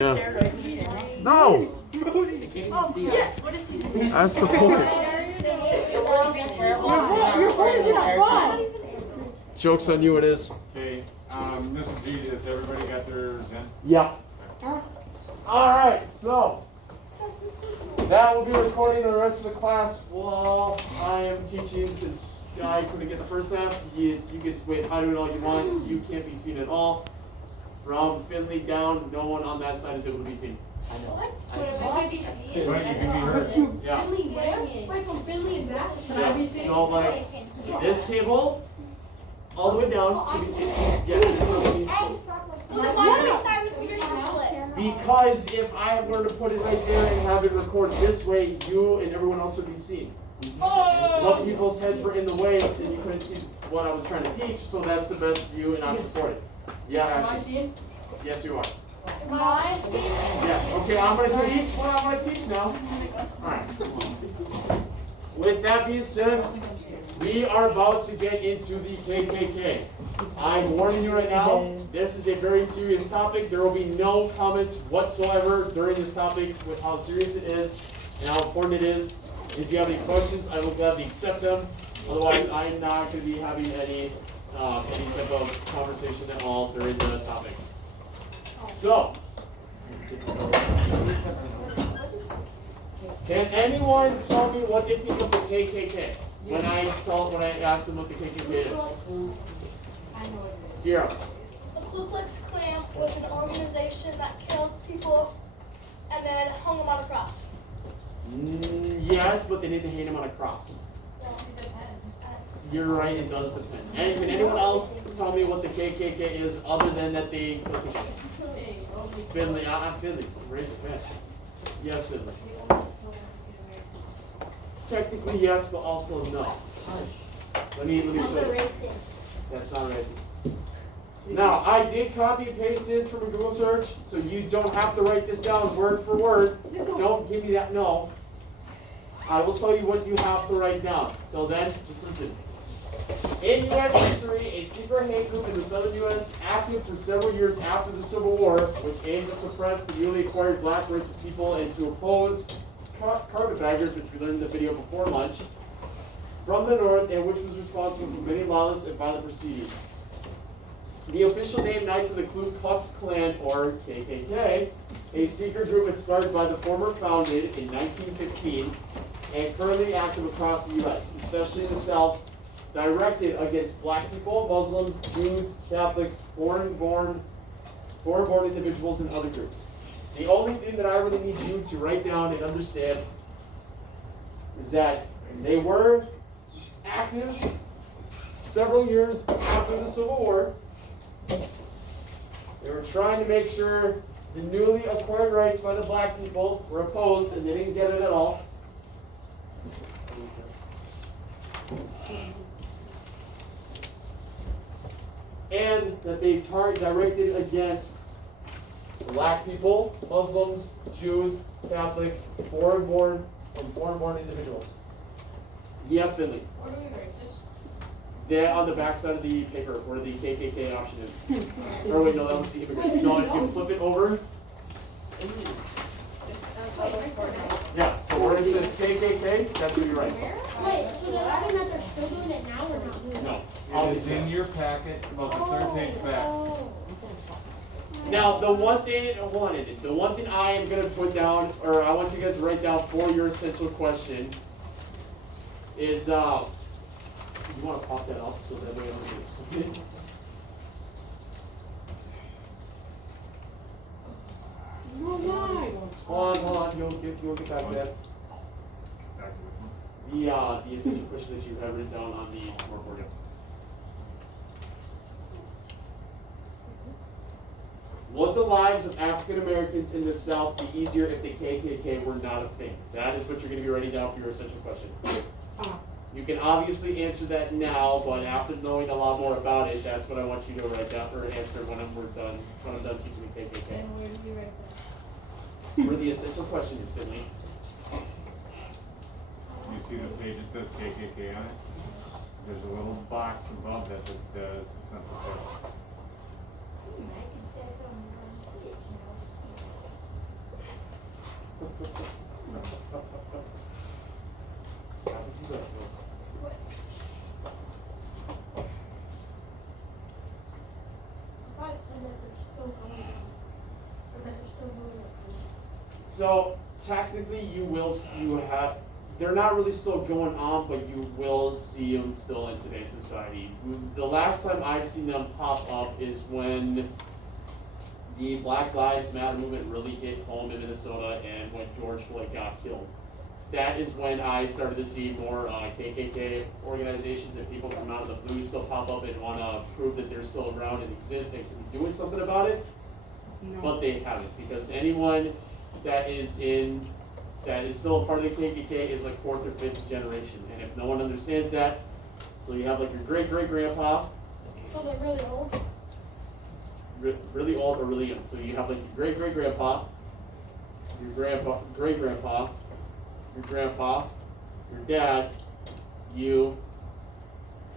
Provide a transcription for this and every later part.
Yeah. No! That's the point. You're holding it up wrong. Joke's on you, it is. Okay, Mr. G, has everybody got their pen? Yeah. Alright, so that will be recording the rest of the class while I am teaching. Since I couldn't get the first half, you get to wait, hide it all you want. You can't be seen at all. From Finley down, no one on that side is able to be seen. What? Right, you can be heard. Yeah. Finley where? Wait, from Finley and back? Yeah. So like this cable, all the way down to be seen. Yeah. Well, then why did I start with your slip? Because if I were to put it right there and have it record this way, you and everyone else would be seen. But people's heads were in the way, so you couldn't see what I was trying to teach. So that's the best view, and I'm recording. Yeah, actually. Yes, you are. Yeah. Okay, I'm gonna teach what I'm gonna teach now. All right. With that being said, we are about to get into the KKK. I'm warning you right now, this is a very serious topic. There will be no comments whatsoever during this topic with how serious it is and how important it is. If you have any questions, I will gladly accept them. Otherwise, I am not going to be having any type of conversation at all during the topic. So, can anyone tell me what they think of the KKK? When I ask them what the KKK is. I know what it is. Zero. The Ku Klux Klan was an organization that killed people and then hung them on a cross. Yes, but they didn't hang him on a cross. You're right, it does depend. And can anyone else tell me what the KKK is other than that they... Finley, I'm Finley. Raise a pen. Yes, Finley. Technically yes, but also no. Let me show you. That's not racist. Now, I did copy and paste this from a Google search, so you don't have to write this down word for word. Don't give me that no. I will tell you what you have to write down. So then, just listen. In U.S. history, a secret hate group in the southern U.S. active for several years after the Civil War, which aimed to suppress the newly acquired black race of people and to oppose carpetbaggers, which we learned in the video before lunch, from the north, and which was responsible for many lawless and violent proceedings. The official name Knights of the Ku Klux Klan, or KKK, a secret group inspired by the former founded in 1915 and currently active across the U.S., especially in the South, directed against black people, Muslims, Jews, Catholics, foreign-born individuals, and other groups. The only thing that I really need you to write down and understand is that they were active several years after the Civil War. They were trying to make sure the newly acquired rights by the black people were opposed, and they didn't get it at all. And that they directed against black people, Muslims, Jews, Catholics, foreign-born individuals. Yes, Finley. Where do we write this? They're on the back side of the paper where the KKK option is. Or wait, no, that was the immigrant. So if you flip it over, yeah, so where it says KKK, that's what you write. Wait, so does that mean that they're still doing it now or not? No. It is in your packet, about the third page back. Now, the one thing I am going to put down, or I want you guys to write down for your essential question is, you want to pop that up so that way I don't get it. Hold on, you'll get back to that. The essential question that you have written down on the smartboard. Would the lives of African Americans in the South be easier if the KKK were not a thing? That is what you're going to be writing down for your essential question. You can obviously answer that now, but after knowing a lot more about it, that's what I want you to write down or answer when I'm done teaching the KKK. And where do you write that? Where the essential question is, Finley. You see the page that says KKK on it? There's a little box above that that says essential question. So technically, they're not really still going on, but you will see them still in today's society. The last time I've seen them pop up is when the Black Lives Matter movement really hit home in Minnesota and when George Floyd got killed. That is when I started to see more KKK organizations and people come out of the blue still pop up and want to prove that they're still around and exist and can be doing something about it. No. But they haven't, because anyone that is still a part of the KKK is like 4th or 5th generation. And if no one understands that, so you have like your great-great-grandpa. So they're really old? Really old or really young. So you have like your great-great-grandpa, your great-grandpa, your grandpa, your dad, you,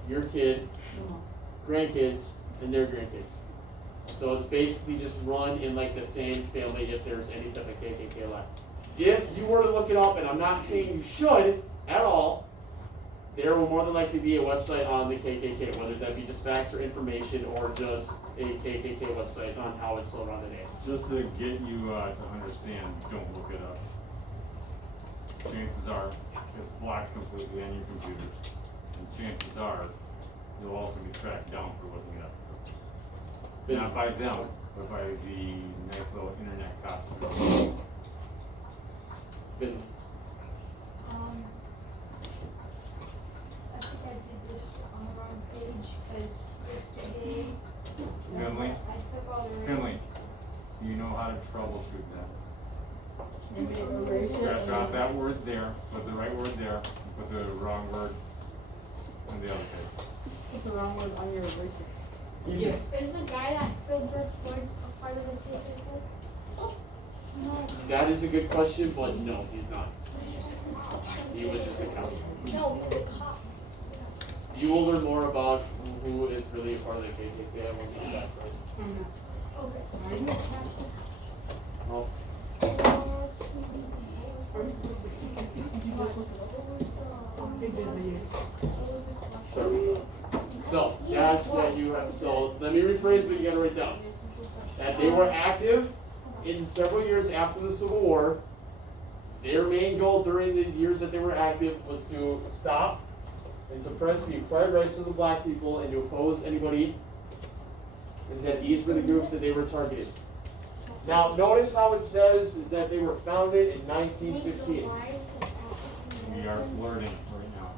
your kid, grandkids, and their grandkids. So it's basically just run in like the same family if there's any type of KKK left. If you were to look it up, and I'm not saying you should at all, there will more than likely be a website on the KKK, whether that be just facts or information or just a KKK website on how it's still run today. Just to get you to understand, don't look it up. Chances are it's blocked completely on your computers. And chances are you'll also be tracked down for looking it up. Not by them, but by the nice little internet cops. Finley. I think I did this on the wrong page because yesterday Finley, I took all the Finley, do you know how to troubleshoot that? Erase Scratch out that word there, put the right word there, put the wrong word on the other page. Put the wrong word on your eraser. Yeah. Is the guy that killed George Floyd a part of the KKK? Oh. No. That is a good question, but no, he's not. He was just a cop. No, he was a cop. You will learn more about who is really a part of the KKK when we get back, right? Okay. Well, so that's what you have. So let me rephrase what you got to write down. That they were active in several years after the Civil War. Their main goal during the years that they were active was to stop and suppress the acquired rights of the black people and to oppose anybody. And that these were the groups that they were targeted. Now, notice how it says is that they were founded in 1915. We are flirting right now.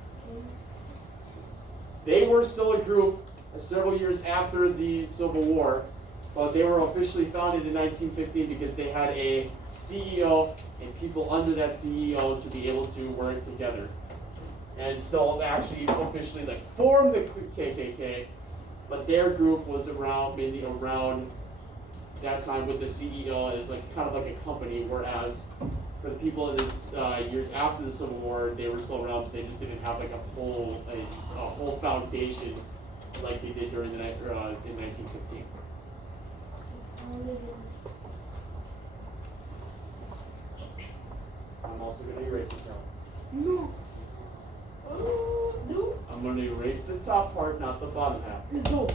They were still a group several years after the Civil War, but they were officially founded in 1915 because they had a CEO and people under that CEO to be able to work together. And still actually officially like formed the KKK, but their group was around, mainly around that time with the CEO as like kind of like a company, whereas for the people in this years after the Civil War, they were still around, but they just didn't have like a whole foundation like they did during the in 1915. I'm also going to erase this now. No. No. I'm going to erase the top part, not the bottom half. No.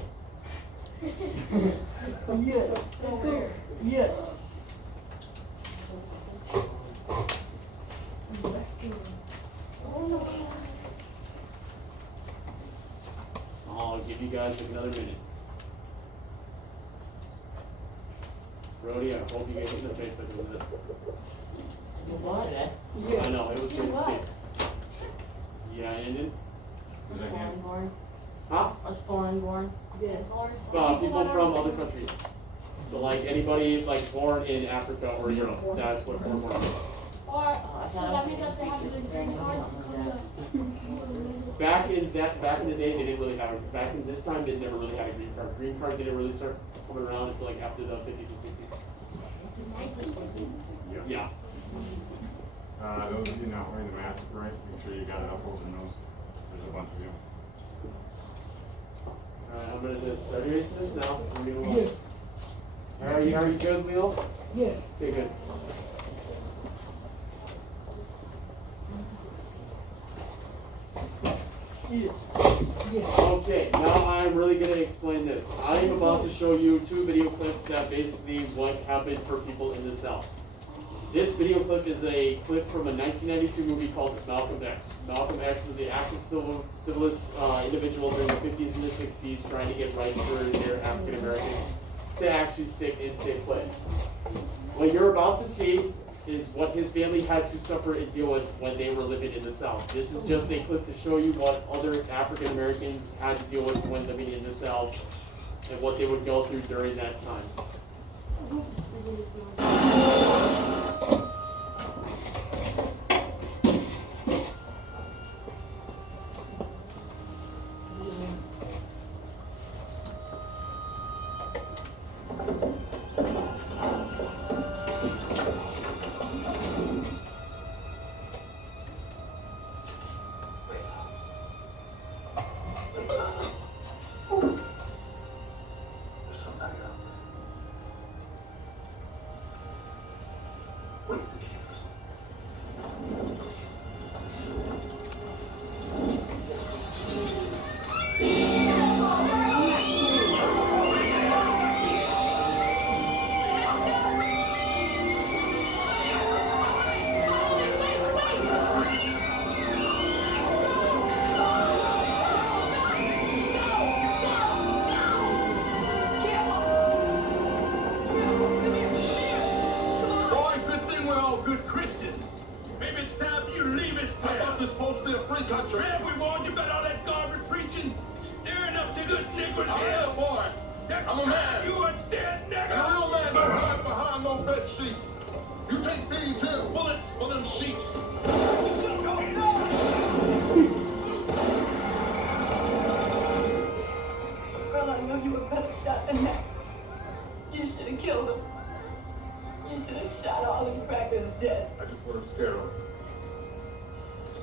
Yeah. Let's go. Yeah. I'll give you guys another minute. Brody, I hope you get hit in the face by doing this. What? I know, it was good to see. Yeah, and then, Was that him? Foreign-born. huh? Us foreign-born. Yeah. People from other countries. So like anybody like born in Africa or Europe, that's what born is. Or, so that means that they have the green card. Back in the day, they didn't really have it. Back in this time, they never really had a green card. Green card didn't really start coming around until like after the 50s and 60s. Yeah. Those of you not wearing the mask, right? Make sure you got it up over the nose. There's a bunch of you. Alright, I'm gonna start erasing this now. I'm gonna move on. Yeah. Are you good, Leo? Yeah. Okay, good. Yeah. Yeah. Okay, now I'm really going to explain this. I am about to show you 2 video clips that basically what happened for people in the South. This video clip is a clip from a 1992 movie called Malcolm X. Malcolm X was an active civilist individual during the 50s and the 60s trying to get rights for their African Americans to actually stick in safe place. What you're about to see is what his family had to suffer and deal with when they were living in the South. This is just a clip to show you what other African Americans had to deal with when living in the South and what they would go through during that time.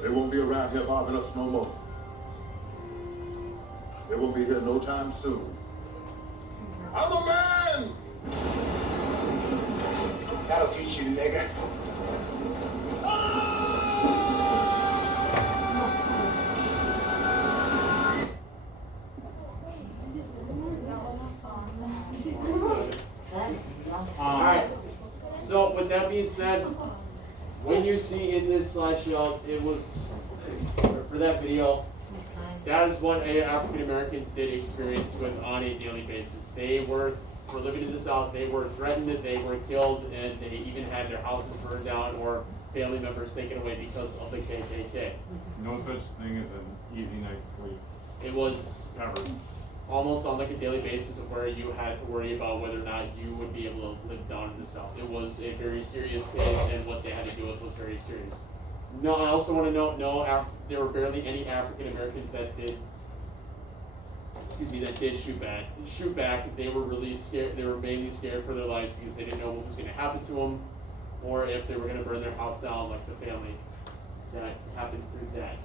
They won't be around here bothering us no more. They won't be here no time soon. I'm a man! That'll teach you, nigga. Alright, so with that being said, when you see in this slideshow, it was, for that video, that is what African Americans did experience with on a daily basis. They were, for living in the South, they were threatened, they were killed, and they even had their houses burned down or family members taken away because of the KKK. No such thing as an easy night's sleep. It was Ever. almost on like a daily basis of where you had to worry about whether or not you would be able to live down in the South. It was a very serious case, and what they had to deal with was very serious. No, I also want to note, there were barely any African Americans that did shoot back. They were really scared. They were mainly scared for their lives because they didn't know what was going to happen to them, or if they were going to burn their house down, like the family that happened through that.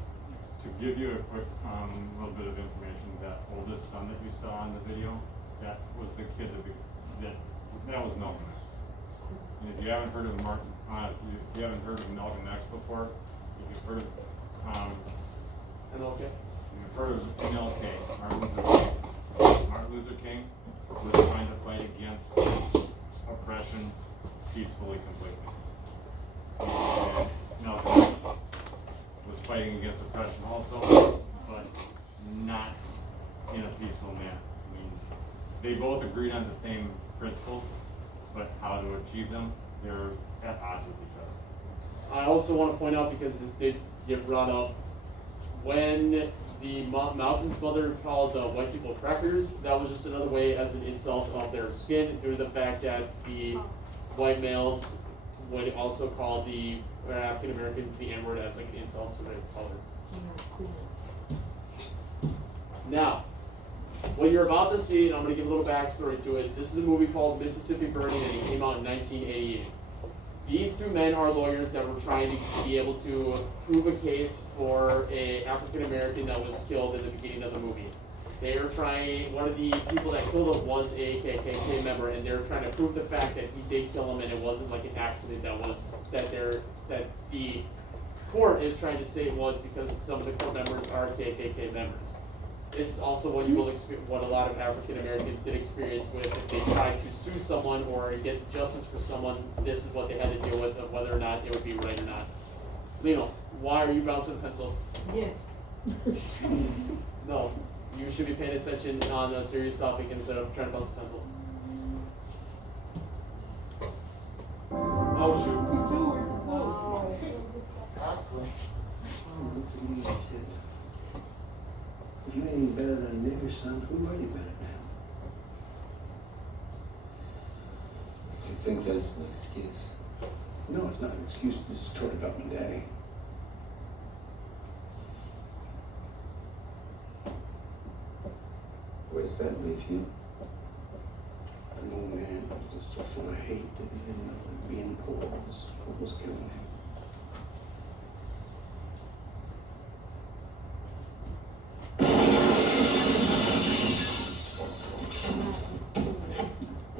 To give you a quick little bit of information, that oldest son that you saw in the video, that was the kid that was Malcolm X. And if you haven't heard of Malcolm X before, if you've heard of MLK? you've heard of MLK, Martin Luther King was trying to fight against oppression peacefully, completely. And Malcolm X was fighting against oppression also, but not in a peaceful manner. I mean, they both agreed on the same principles, but how to achieve them, they're at odds with each other. I also want to point out, because this did get brought up, when the Malcolm's mother called white people crackers, that was just another way as an insult of their skin, due to the fact that the white males would also call the African Americans the N-word as like an insult to their color. Now, what you're about to see, and I'm going to give a little backstory to it, this is a movie called Mississippi Burning, and it came out in 1988. These two men are lawyers that were trying to be able to prove a case for an African American that was killed in the beginning of the movie. They are trying, one of the people that killed him was a KKK member, and they're trying to prove the fact that he did kill him and it wasn't like an accident, that the court is trying to say it was because some of the court members are KKK members. This is also what you will experience, what a lot of African Americans did experience with if they tried to sue someone or get justice for someone. This is what they had to deal with, of whether or not it would be right or not. Lino, why are you bouncing the pencil? Yes. No, you should be paying attention on a serious topic instead of trying to bounce a pencil. Oh shoot. If you ain't any better than a nigger, son, who are you better than? You think that's an excuse? No, it's not an excuse. This is toward about my daddy. Where's that leave you? An old man was just so full of hate that he didn't know that being poor was killing him.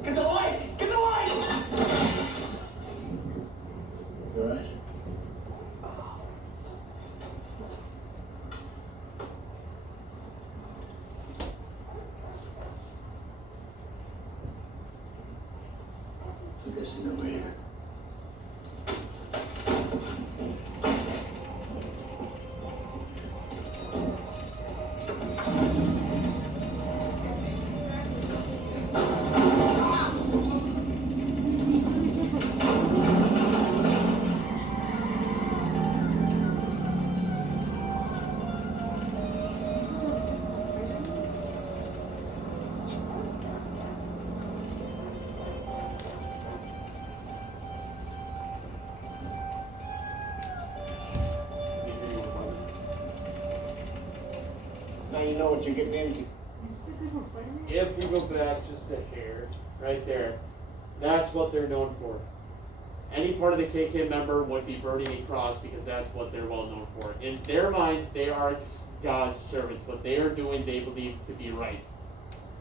Get the light! Get the light! You all right? I guess you know we're here. Now you know what you're getting into. If we go back just a hair, right there, that's what they're known for. Any part of the KK member would be burning a cross because that's what they're well known for. In their minds, they are God's servants. What they are doing, they believe to be right.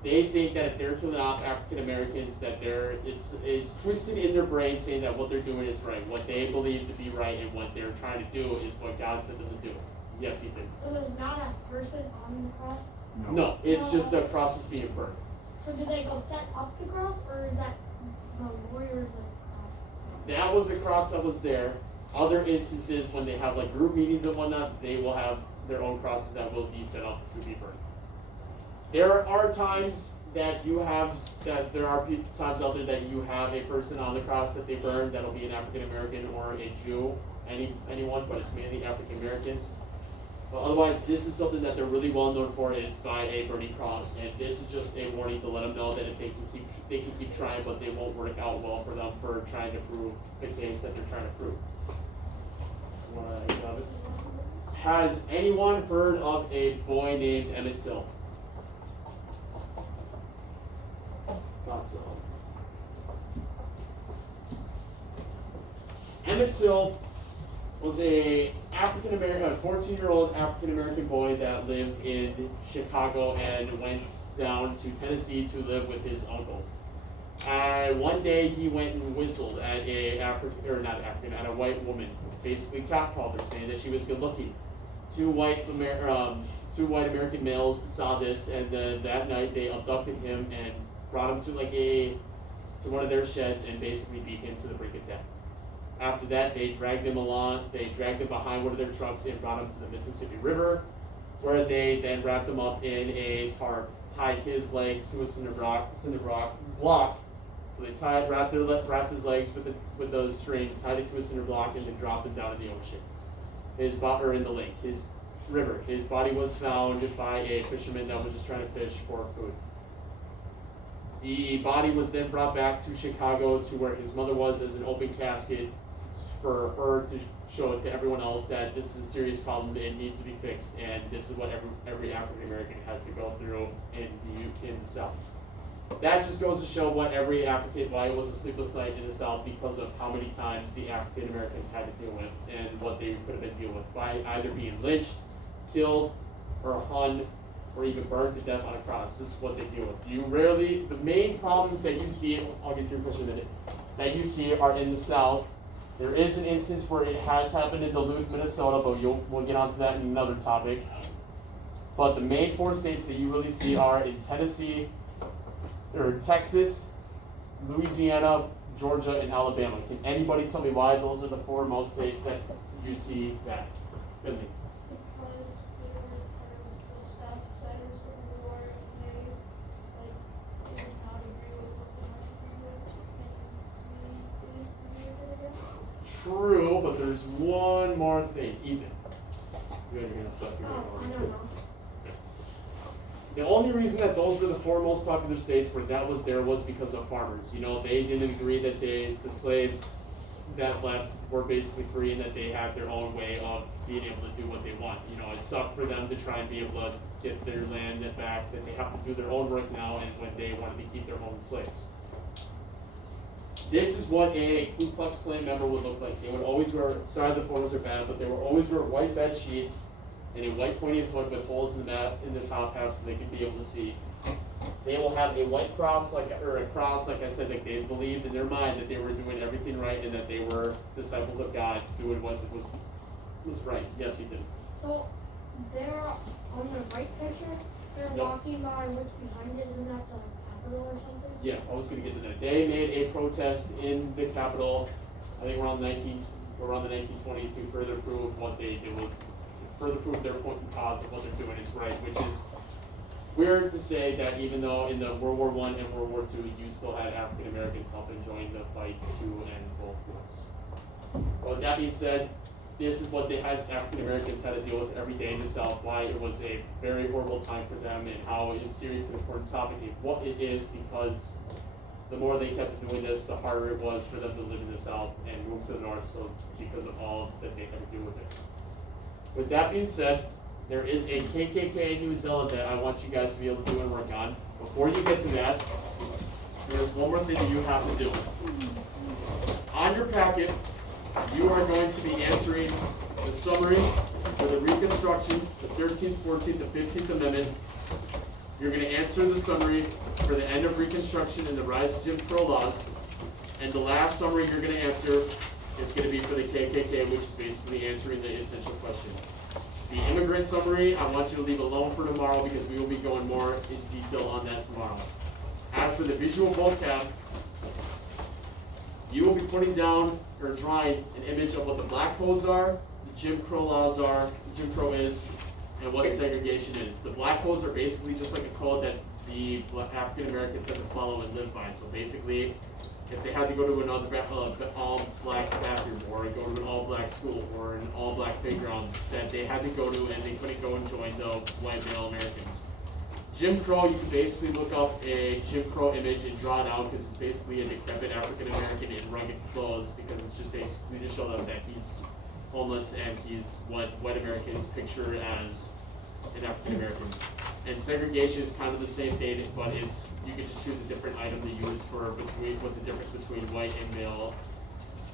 They think that if they're killing off African Americans, that it's twisted in their brain saying that what they're doing is right. What they believe to be right and what they're trying to do is what God said them to do. Yes, Ethan. So there's not a person on the cross? No, it's just the cross that's being burned. So do they go set up the cross, or is that the warriors cross? That was the cross that was there. Other instances, when they have like group meetings and whatnot, they will have their own crosses that will be set up to be burned. There are times that there are times out there that you have a person on the cross that they burn that'll be an African American or a Jew, anyone, but it's mainly African Americans. But otherwise, this is something that they're really well known for, is by a burning cross, and this is just a warning to let them know that if they can keep trying, but they won't work out well for them for trying to prove the case that they're trying to prove. Has anyone heard of a boy named Emmett Till? Thought so. Emmett Till was a 14-year-old African American boy that lived in Chicago and went down to Tennessee to live with his uncle. And one day he went and whistled at at a white woman, basically catcalled her, saying that she was good looking. Two white American males saw this, and then that night they abducted him and brought him to one of their sheds and basically beat him to the brink of death. After that, they dragged him behind one of their trucks and brought him to the Mississippi River, where they then wrapped him up in a tarp, tied his legs to a cinder block. So they wrapped his legs with those string, tied it to a cinder block, and then dropped him down in the ocean. In the lake, his river. His body was found by a fisherman that was just trying to fish for food. The body was then brought back to Chicago to where his mother was as an open casket for her to show it to everyone else that this is a serious problem, it needs to be fixed, and this is what every African American has to go through in the South. That just goes to show why it was a sleepless night in the South, because of how many times the African Americans had to deal with and what they could have been dealing with by either being lynched, killed, or hung, or even burned to death on a cross. This is what they deal with. The main problems that you see, I'll get to your question in a minute, that you see are in the South. There is an instance where it has happened in Duluth, Minnesota, but we'll get onto that in another topic. But the main 4 states that you really see are in Tennessee, or Texas, Louisiana, Georgia, and Alabama. Can anybody tell me why those are the 4 most states that you see that? Finley. Because they were part of the South side of the Civil War, and they did not agree with what they had to agree with, and we didn't agree with it, I guess. True, but there's one more thing. Ethan. You got your hand up, so I can Oh, I don't know. The only reason that those were the 4 most popular states where that was there was because of farmers. You know, they didn't agree that the slaves that left were basically free and that they had their own way of being able to do what they want. You know, it sucked for them to try and be able to get their land back, that they have to do their own work now, and when they wanted to keep their own slaves. This is what a Ku Klux Klan member would look like. They would always wear, sorry the photos are bad, but they would always wear white bed sheets and a white pointed hood with holes in the top half so they can be able to see. They will have a white cross, or a cross, like I said, like they believed in their mind that they were doing everything right and that they were disciples of God, doing what was right. Yes, he did. So they're on the right picture. They're Yep. walking by what's behind it. Isn't that the Capitol or something? Yeah, I was going to get to that. They made a protest in the Capitol, I think around the 1920s, to further prove what they did, further prove their point and cause of what they're doing is right, which is weird to say that even though in the World War I and World War II, you still had African Americans helping join the fight to end both wars. Well, with that being said, this is what they had African Americans had to deal with every day in the South, why it was a very horrible time for them, and how it was serious and important topic, and what it is, because the more they kept doing this, the harder it was for them to live in the South and move to the North, so because of all that they had to do with this. With that being said, there is a KKK New Zealand that I want you guys to be able to do and work on. Before you get to that, there's one more thing that you have to do. On your packet, you are going to be answering the summary for the Reconstruction, the 13th, 14th, and 15th Amendment. You're going to answer the summary for the end of Reconstruction and the rise of Jim Crow laws. And the last summary you're going to answer is going to be for the KKK, which is basically answering the essential question. The immigrant summary, I want you to leave alone for tomorrow because we will be going more in detail on that tomorrow. As for the visual vocab, you will be putting down or drawing an image of what the black codes are, the Jim Crow laws are, Jim Crow is, and what segregation is. The black codes are basically just like a code that the African Americans had to follow and live by. So basically, if they had to go to another all-black bathroom, or go to an all-black school, or an all-black playground, that they had to go to, and they couldn't go and join the white male Americans. Jim Crow, you can basically look up a Jim Crow image and draw it out, because it's basically a decrepit African American in rugged clothes, because it's just basically to show them that he's homeless and he's what white Americans picture as an African American. And segregation is kind of the same thing, but it's you can just choose a different item to use for what the difference between white and male,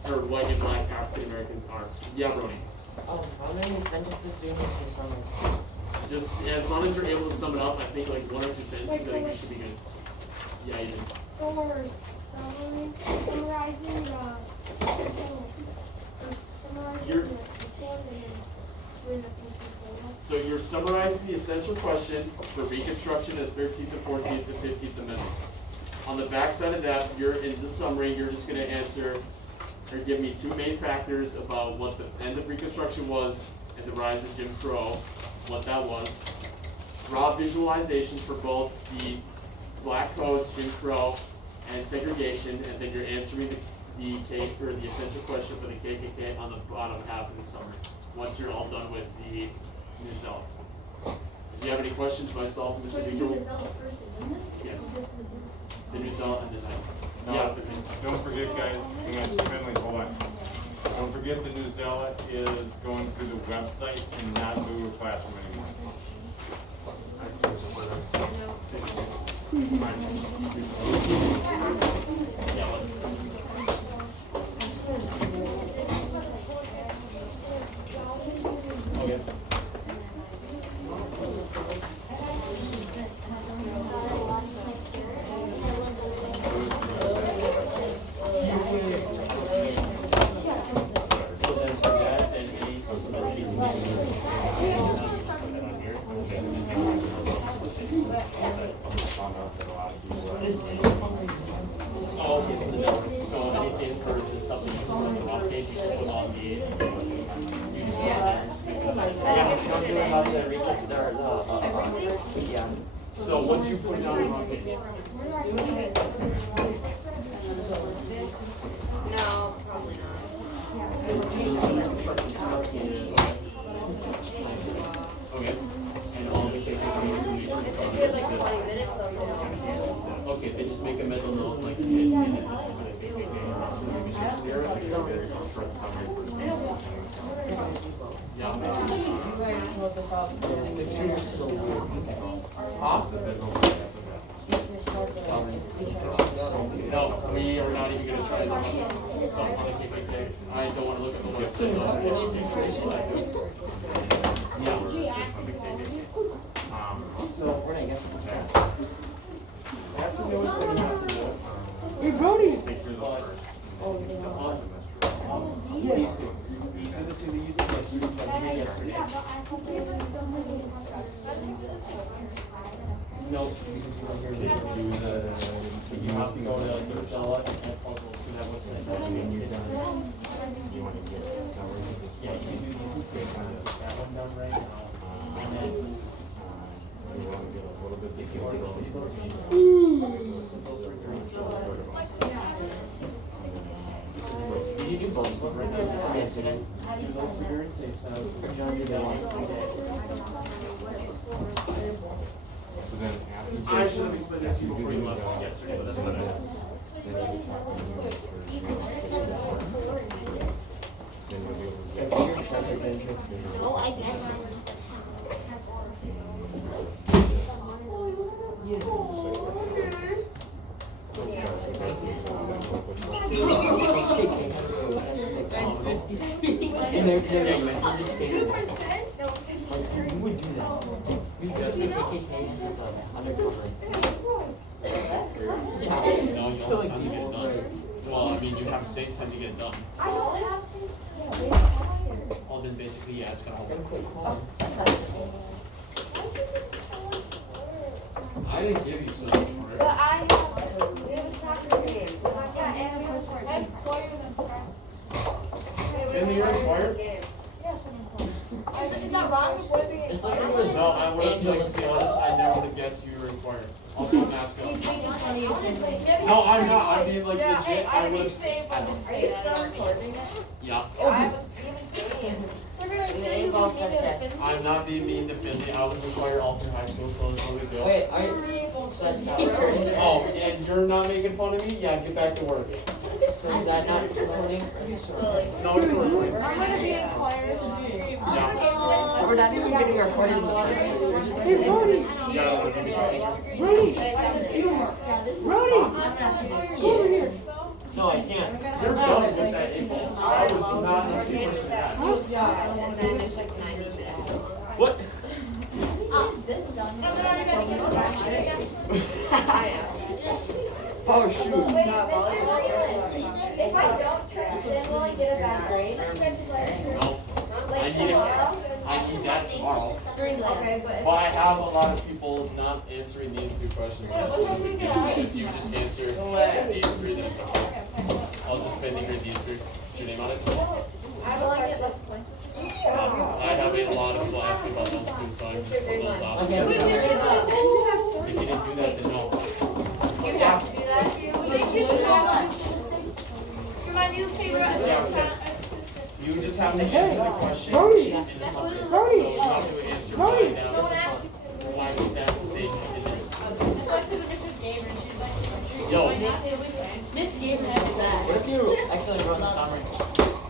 or white and black African Americans are. Yeah, Brody. How many sentences do you need to summarize? Just as long as you're able to sum it up, I think like 1 or 2 sentences, I think it should be good. Yeah, you did. For summarizing You're- the form and then doing the things before. So you're summarizing the essential question for Reconstruction of the 13th, the 14th, and 15th Amendment. On the back side of that, you're in the summary, you're just going to answer or give me 2 main factors about what the end of Reconstruction was and the rise of Jim Crow, what that was. Draw visualizations for both the black codes, Jim Crow, and segregation, and then you're answering the essential question for the KKK on the bottom half of the summary. Once you're all done with the New Zealand. If you have any questions, myself and So Mr. you do Beagle. the Zealot first and then this? Yes. Or this would be- The New Zealand and then No, yeah. don't forget, guys, hang on, Finley, hold on. Don't forget the New Zealot is going through the website and not through a classroom anymore. Okay. So then for that, then any. page, you just put on the. You just go Yeah. there and just make it up. Yeah, we don't do it about the request or yeah. So once you put it on the wrong page. No, probably Okay. And all the things that you need to not. Like 20 minutes, so you know. okay, then just make a mental note like you did say that this is what I think they gave us. So maybe just clear it, like a very short summary for yeah. No, we are not even gonna try to look at so I wanna keep it there. I don't wanna look at the website. Yeah. So We're gonna get some sense. that's the newest thing we have to do. Hey, Brody! Take care of the first. These two. These are the two that you did yesterday, that you did yesterday. No, because you were here to do the, you have to go to Excel and puzzle to that website. You want to get this summary? Yeah, you can do these mistakes, get that one done right now. And then, You want to get a little bit. if you want to go through those, you should. Those were great. You can do both, but right now, yesterday. Do those severe and safe sound. John did that one today. So then after. I should have explained that to you before you left yesterday, but that's what I did. Oh, I guess And they're mentally stable. 2%? Like, who would do that? We just make KKKs as undercover. Yeah. No, you don't have time to get it done. Well, I mean, you have safe time to get it done. I don't have Well, then basically, yeah, it's gonna hold. I didn't give you so much for it. But I have, we have a soccer game. Yeah, and we have a soccer game. Didn't you require? Yes, I'm is that wrong? What being Just listen to his No, I would have, like, to be honest, I never would have guessed you were required. Also, I'm asking. No, I'm not. I mean, like, legit, I was. Yeah. I'm not being mean to Finley. I was required all through high school, so it's no big deal. Wait, are you? That's not right. Oh, and you're not making fun of me? Yeah, get back to work. So is that not recording? No, it's recording. I'm gonna be in choir. Yeah. We're not even getting recorded in the first place. We're just You gotta look at me. Go over here. No, I can't. You're done with that April. I was not as good as that. What? Oh shoot. If I don't turn this in, will I get a bad grade? No, I need that tomorrow. Okay, But I have a lot of people not answering these two questions. If you just answer these three, then it's okay. I'll just read these three. Is your name on it? I will like it less points. I have a lot of people asking about those too, so I'm just putting those off. Okay, If so- you didn't do that, then no. You have to do that. Thank you so much. You're my new favorite assistant. You just have to answer the question in the summary. So you have to answer why that No one asked you to. why that's what they did. So I said to Mrs. Gamer, and she's like, Yo. Miss Gamer had that. What if you accidentally wrote the summary?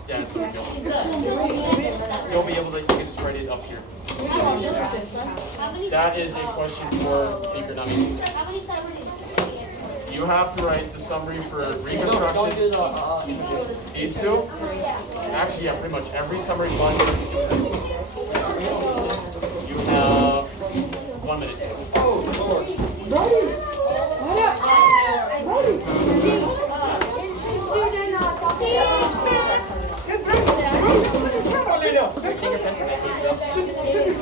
Yeah, so we go. You'll be able to, you can just write it up here. That is a question for speaker, not me. How many summaries? You have to write the summary for Don't do reconstruction. the These two? Actually, yeah, pretty much every summary one. You have 1 minute. Take your pencil back here.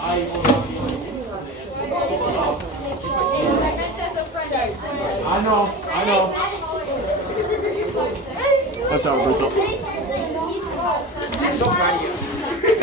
I will not be able to give you some I know. That's how it goes up. I'm so proud of you.